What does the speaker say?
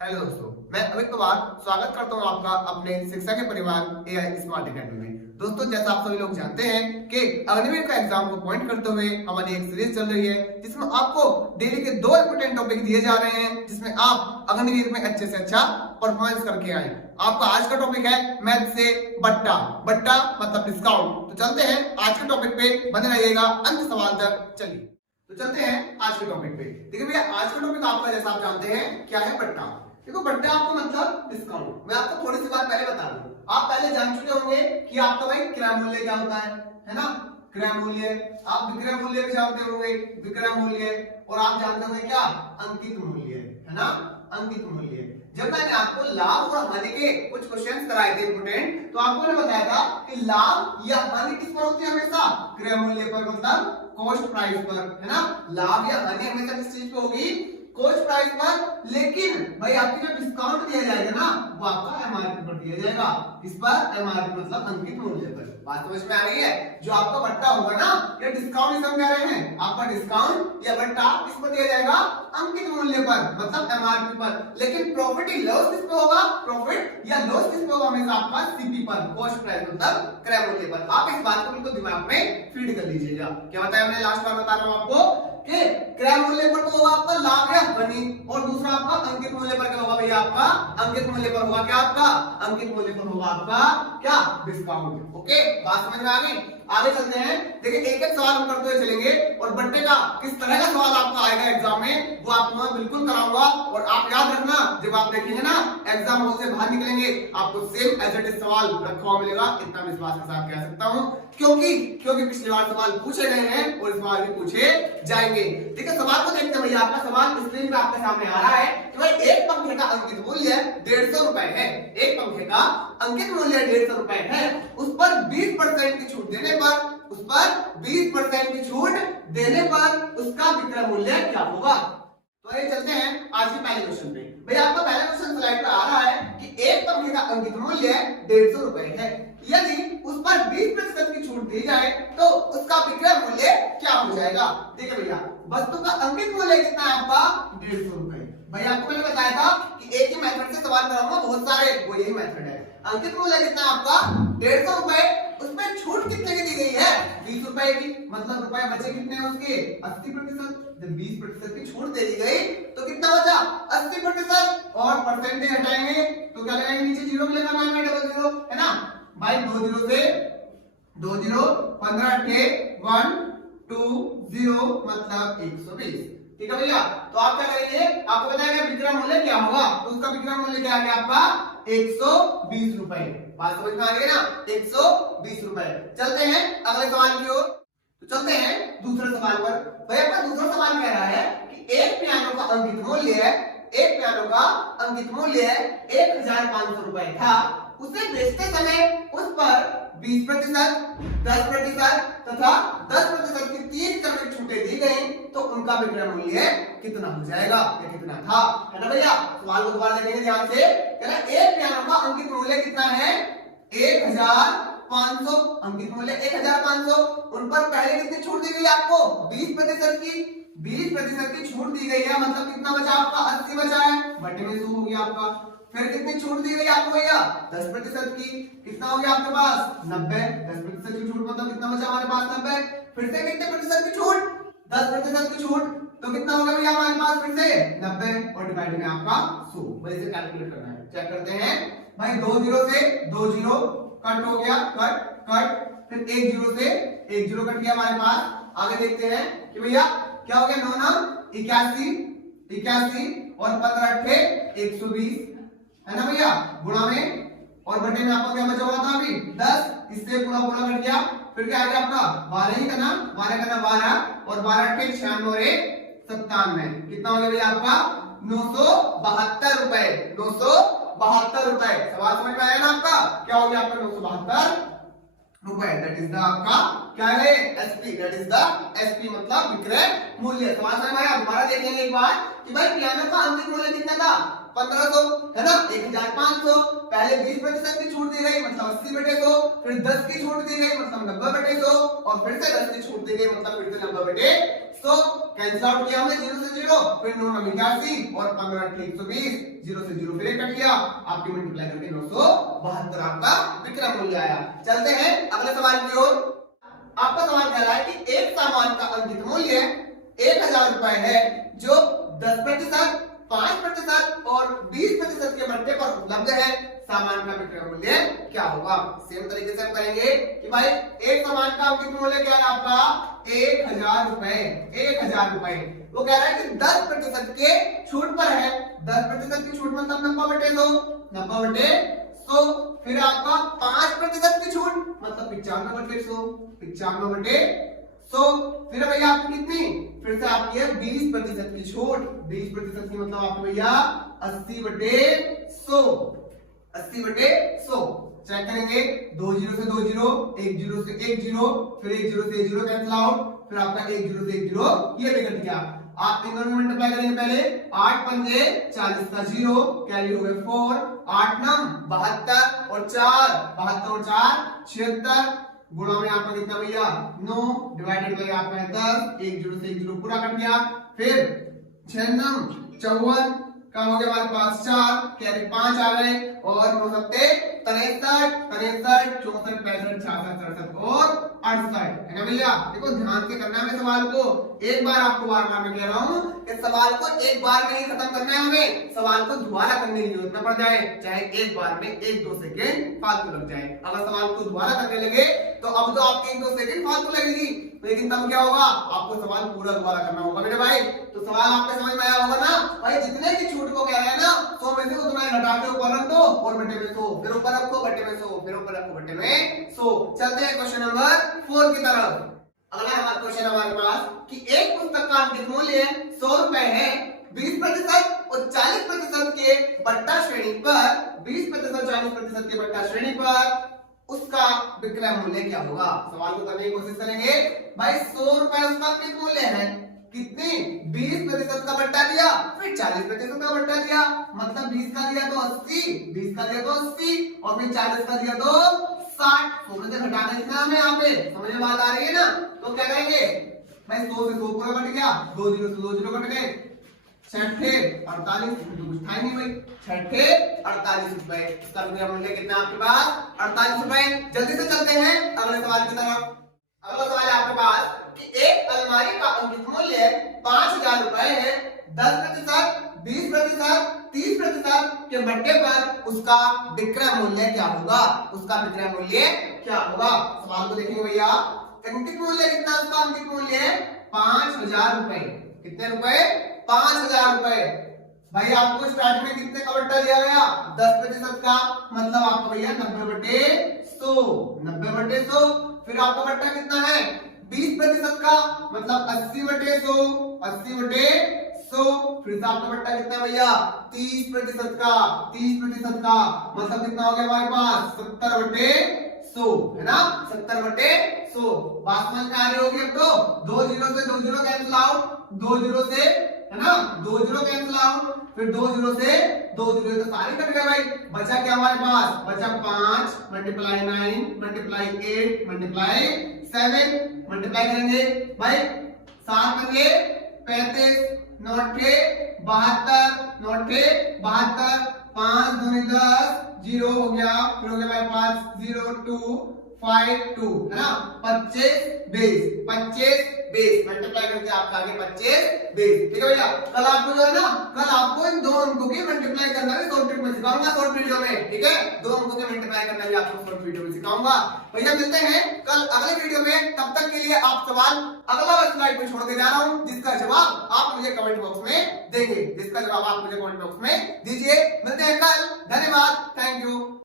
Hello दोस्तों, मैं अमित कुमार स्वागत करता हूं आपका अपने शिक्षा के परिवार एआई स्मार्ट एकेडमी में। दोस्तों, जैसा आप सभी लोग जानते हैं कि अग्निवीर का एग्जाम को पॉइंट करते हुए हमारी एक सीरीज चल रही है जिसमें आपको डेली के 2 इंपोर्टेंट टॉपिक दिए जा रहे हैं जिसमें आप अग्निवीर में अच्छे से अच्छा परफॉर्मेंस करके आए। आपका आज का टॉपिक है मैथ से बट्टा। बट्टा मतलब डिस्काउंट। तो चलते हैं आज के टॉपिक पे, बने रहिएगा अंत सवाल तक। चलिए तो चलते हैं आज के टॉपिक पे। देखिए भैया, आज का टॉपिक आपका जैसा आप जानते हैं क्या है, बट्टा। देखो, बट्टा आपको मतलब डिस्काउंट। मैं आपको थोड़ी सी बात पहले बता दूं। आप पहले जान चुके होंगे कि आपका भाई क्रय मूल्य क्या होता है ना। क्रय मूल्य, आप विक्रय मूल्य भी जानते होंगे, विक्रय मूल्य। और आप जानते होंगे क्या, अंकित मूल्य, है ना, अंकित मूल्य। जब मैंने आपको लाभ और हानि के कुछ क्वेश्चंस कराए थे इंपोर्टेंट, तो आपको मैंने बताया था कि लाभ या हानि किस पर होती है, हमेशा क्रय मूल्य पर, मतलब कॉस्ट प्राइस पर, है ना। लाभ या हानि हमेशा किस चीज पे होगी, कॉस्ट प्राइस पर। लेकिन भाई आपको जो डिस्काउंट दिया जाएगा ना, वो आपका एमआरपी पर दिया जाएगा। इस पर एमआरपी मतलब अंकित मूल्य पर। बात समझ में आ रही है। जो आपका बट्टा होगा ना, ये डिस्काउंट इसे हम कह रहे हैं, आपका डिस्काउंट या बट्टा किस पर दिया जाएगा, अंकित मूल्य पर, मतलब एमआरपी पर। लेकिन प्रॉफिट या लॉस किस पे होगा, प्रॉफिट या लॉस किस पे होगा, हमेशा आपका सीपी पर, कॉस्ट प्राइस मतलब क्रय मूल्य पर। आप इस बात को बिल्कुल दिमाग में फीड कर लीजिएगा। क्या बताया मैंने, लास्ट बार बता रहा हूं आपको कि क्रय मूल्य पर तो होगा आपका लाभ या हानि, और दूसरा आपका अंकित मूल्य पर क्या होगा भैया, आपका अंकित मूल्य पर होगा क्या, आपका अंकित मूल्य पर होगा आपका क्या, डिस्काउंट। ओके, बात समझ में आ गई। आगे चलते हैं। देखिए, एक एक सवाल हम करते हुए चलेंगे और बट्टे का किस तरह का सवाल आपका आएगा एग्जाम में, वो आपको मैं बिल्कुल कराऊंगा। और आप याद रखना, जब आप देखेंगे ना एग्जाम हॉल से बाहर निकलेंगे, आपको सेम एज इट इज सवाल रखा हुआ मिलेगा। इतना विश्वास के साथ कह सकता हूं, क्योंकि पिछली बार सवाल पूछे गए हैं और इस बार भी पूछे जाएंगे। ठीक है, सवाल को देखते हैं भैया। आपका सवाल स्क्रीन पे आपके सामने आ रहा है कि भाई एक पंखे का अंकित मूल्य 150 रुपए है। एक पंखे का अंकित मूल्य 150 रुपए है। उस पर 20% की छूट देने पर, उस पर 20% की छूट देने पर उसका विक्रय मूल्य क्या होगा। तो ये चलते हैं आज के पहले क्वेश्चन पे। भैया आपका पहला क्वेश्चन स्लाइड पे आ रहा है कि एक पंखे का अंकित मूल्य 150 रुपए है। यदि उस पर 20% की छूट दी जाए तो उसका विक्रय मूल्य क्या हो जाएगा। देखिए भैया, वस्तु का अंकित मूल्य कितना है आपका, 150 रुपए। भैया आपको मैंने बताया था कि एक ही मेथड से सवाल कराऊंगा, बहुत सारे, वो यही मेथड है। अंकित मूल्य कितना है आपका, 150 रुपए। उसमें छूट कितने की दी गई है, 20 रुपए की। मतलब रुपए बचे कितने हैं उसके, 80%। जब 20% की छूट दे दी गई तो कितना बचा, 80%। और परसेंटेज हटाएंगे तो क्या लगाएंगे, नीचे जीरो भी लगाना है, डबल जीरो, है ना भाई। 2 जीरो से 2 जीरो, 15 अट्ठे 1 2 0 मतलब 120। ठीक है भैया, तो आप क्या करेंगे, आपको बताएगा विक्रय मूल्य क्या होगा। तो उसका विक्रय मूल्य क्या आ गया आपका, 120 रुपए। बात समझ में आ गई ना, 120 रुपए। चलते हैं अगले सवाल की ओर। तो चलते हैं दूसरे सवाल पर। भैया आपका दूसरा सवाल कह रहा है कि एक पियानो का अंकित मूल्य है, एक पियानो का अंकित मूल्य 1500 रुपए था। उसे बेचते समय उस पर 20%, 10% तथा 10% की 3 क्रमिक छूटें दी गई, तो उनका विक्रय मूल्य कितना हो जाएगा, या कितना था, है ना भैया। सवाल को दोबारा देखेंगे ध्यान से। कह रहा है एक पियानो का अंकित मूल्य कितना है, 1500। अंकित मूल्य 1500। उन पर पहले कितनी छूट दी गई आपको, 20% की। 20% की छूट दी गई है, मतलब कितना बचा आपका, 80 बचा है, बटे में 100 हो गया आपका। फिर कितनी छूट दी गई आपको भैया, 10% की। कितना हो गया आपके पास, 90। 10% की छूट मतलब कितना बचा हमारे पास, 90। फिर से कितने प्रतिशत की छूट, 10% की छूट, तो कितना होगा भैया हमारे पास, फिर से 90 और डिवाइड में आपका 100। वैसे कैलकुलेट करना है। चेक करते हैं भाई, 2 जीरो से 2 जीरो कट हो गया, कट कट। फिर 1 जीरो से 1 जीरो कट गया हमारे पास। आगे देखते हैं कि भैया क्या हो गया, 9 9 81 और 15 अट्ठे 120, है ना भैया, गुणा में और बटे में आपका क्या बचा हुआ था अभी, 10। इससे पूरा पूरा कट गया। फिर क्या आ गया आपका, 12 ही करना, 12 और 12 अट्ठे 96 और 97। कितना हो गया भैया आपका, 972 रुपए। 972 रुपए। सवाल समझ में आया ना आपका, क्या हो गया आपका, 972 रुपए। दैट इज द आपका क्या है, SP. That is the SP मतलब विक्रय मूल्य। सवाल समझ में आया। दोबारा देख लेंगे एक बार कि भाई पियानो का अंकित मूल्य कितना था, 1500, है ना, 1500। पहले 20% की छूट दी गई, मतलब 80 बटे 100। फिर 10 की छूट दी गई, मतलब 90 बटे 100। और फिर से 10 की छूट दी गई, मतलब फिर से 90 बटे 100 कैंसिल आउट किया हमने 0 से 0, फिर 9 9 81 और 15 120, 0 से 0 फिर कट गया, आपकी मल्टीप्लाई करके 972 आपका विक्रय मूल्य आया। चलते हैं अगले सवाल की ओर। आपका सवाल कह रहा है कि एक सामान का अंकित मूल्य 1000 रुपए है जो 10%, 5% और 20% के बढ़ने पर उपलब्ध है, सामान का विक्रय मूल्य क्या होगा। सेम तरीके से हम करेंगे कि भाई एक सामान का अंकित मूल्य क्या है आपका 1000 रुपए, 1000 रुपए। वो कह रहा है कि 10% के छूट पर है, 10% की छूट मतलब 90/100, 90/100। फिर आपका 5% की छूट मतलब 95/100, 95/100। फिर भैया आपकी कितनी, फिर से आपकी है 20% की छूट, 20% की मतलब आपको भैया 80/100, 80/100। चेक करेंगे, 2 0 से 2 0, 1 0 से 1 0, फिर 1 0 से 1 0 कैंसिल आउट, फिर आपका 1 0 से 1 0 ये भी कट गया। आप इन दोनों में मल्टीप्लाई करेंगे, पहले 8 पंजे 40 का 0, कैरी हो गए 4, 8 9 72 और 4, 72 और 4 76, गुणा में आपका कितना भैया 9, डिवाइडेड बाय आपका 10, 1 0 से 1 0 पूरा कट गया। फिर 6 9 54 का हो गया हमारे पास 4, कैरी 5 आ गए और 9 7 63 63 64 65 66 67 और 68 है ना भैया। देखो ध्यान से करना है सवाल को, एक बार आपको बार बार मैं कह रहा हूँ इस सवाल को एक बार में ही खत्म करना है हमें, सवाल को दोबारा करने की जरूरत न पड़ जाए, चाहे एक बार में 1-2 सेकंड फालतू लग जाए। अगर सवाल को दोबारा करने लगे तो अब तो आपके 1-2 सेकंड फालतू लगेगी, लेकिन तब क्या होगा, आपको सवाल पूरा दोबारा करना होगा मेरे भाई। तो सवाल आपके समझ में आया होगा ना भाई, जितने की छूट को कह रहे हैं ना 100 में से उतना ही घटा के ऊपर रख दो और बटे में 100, फिर ऊपर रखो बटे में 100, फिर ऊपर रखो बटे में 100। चलते हैं क्वेश्चन नंबर 4 की तरफ। अगला हमारा क्वेश्चन हमारे पास कि एक पुस्तक का अंकित मूल्य 100 रुपए है, 20% और 40% के बट्टा श्रेणी पर, 20% 40% के बट्टा श्रेणी पर उसका विक्रय मूल्य क्या होगा। सवाल को करने की कोशिश करेंगे भाई। 100 रुपए उसका अंकित मूल्य है, कितनी 20% का बट्टा दिया, फिर 40% का बट्टा दिया, मतलब 20 का दिया तो 80, 20 का दिया तो 80 और फिर 40 का दिया तो 60। 100 में से घटाना इतना हमें यहाँ पे समझ में बात आ रही है ना। तो क्या करेंगे भाई, 100 से 100 पूरा कट गया, 2 0 से 2 0 कट गए, 6 48 कुछ था नहीं भाई, 6 48 रुपए। इसका विक्रय मूल्य कितना आपके पास 48 रुपए। जल्दी से चलते हैं अगले सवाल की तरफ। अगला सवाल है आपके पास कि एक अलमारी का अंकित मूल्य 5000 रुपए है, 10%, 20%, 30% के बट्टे पर उसका विक्रय मूल्य क्या होगा, उसका विक्रय मूल्य क्या होगा। सवाल को देखेंगे भैया, अंकित मूल्य कितना, उसका अंकित मूल्य 5000 रुपए। कितने रुपए 5000 रुपए। भाई आपको स्टार्ट में कितने का बट्टा दिया गया 10% का, मतलब आपको भैया 90/100, 90/100। फिर आपका बट्टा कितना है 20% का, मतलब 80/100, 80/100। फिर आपका बट्टा कितना भैया 30% का, 30% का, मतलब कितना हो गया हमारे पास 70/100 है ना, 70/100। बात समझ में आ रही होगी अब तो। 2 0 से 2 0 कैंसिल आउट, 2 0 से है ना 2 0 कैंसिल आउट, फिर 2 0 से 2 0 तो सारे कट गए भाई। बचा क्या हमारे पास, बचा 5 मल्टीप्लाई 9 मल्टीप्लाई 8 मल्टीप्लाई 7, मल्टीप्लाई करेंगे भाई 7 पंजे 35, 9 6 72, 9 6 72, 5 दूनी 10, 0 हो गया, फिर हो गया हमारे पास 0 2 5 2 है ना, 25 20, 25 20 मल्टीप्लाई करके आपका आगे 25 20। ठीक है भैया, कल आपको जो है ना, कल आपको इन दो अंकों की मल्टीप्लाई करना भी शॉर्ट ट्रिक में सिखाऊंगा, शॉर्ट वीडियो में। ठीक है, दो अंकों की मल्टीप्लाई करना भी आपको शॉर्ट वीडियो में सिखाऊंगा। भैया मिलते हैं कल अगले वीडियो में, तब तक के लिए आप सवाल अगला स्लाइड में छोड़ के जा रहा हूं, जिसका जवाब आप मुझे कमेंट बॉक्स में देंगे, जिसका जवाब आप मुझे कमेंट बॉक्स में दीजिए। मिलते हैं कल, धन्यवाद, थैंक यू।